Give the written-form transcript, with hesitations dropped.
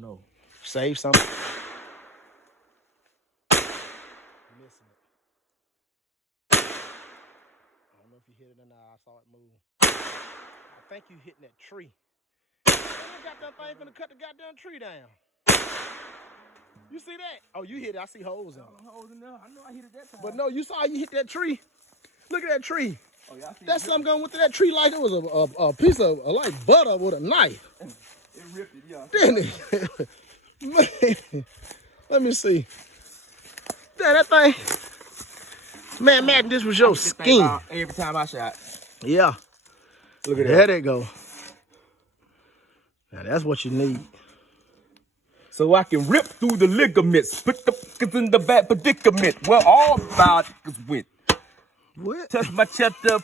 don't know. Save something. Missing it. I don't know if you hit it or not. I saw it move. I think you hitting that tree. Man, that goddamn thing finna cut the goddamn tree down. You see that? Oh, you hit it. I see holes in it. Holes in there. I know I hit it that time. But no, you saw you hit that tree. Look at that tree. Oh, yeah, I see That something going with that tree like it was a piece of like butter with a knife. It ripped it, yeah. Didn't it? Man, let me see. That thing. Man, Matt, this was your scheme. Every time I shot. Yeah. Look at There that. they go. Now that's what you need. So I can rip through the ligaments, put the f***ers in the bad predicament. Well, all bodies went. What? Touch my chest up.